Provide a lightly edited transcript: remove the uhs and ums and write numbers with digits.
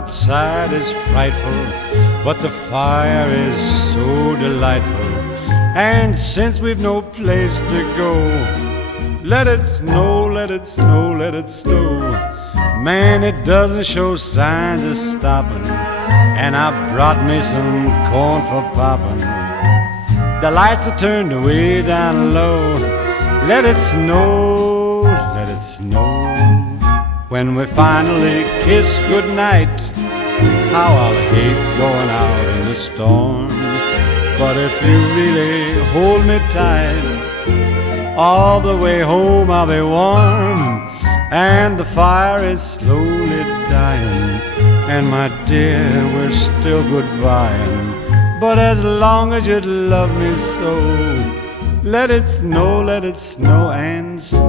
outside is frightful, but the fire is so delightful. And since we've no place to go, let it snow, let it snow, let it snow. Man, it doesn't show signs of stopping, and I brought me some corn for popping. The lights are turned way down low. Let it snow, let it snow. When we finally kiss goodnight, how I'll hate going out in the storm. But if you really hold me tight, all the way home I'll be warm. And the fire is slowly dying, and my dear, we're still goodbying. But as long as you love me so, let it snow and snow.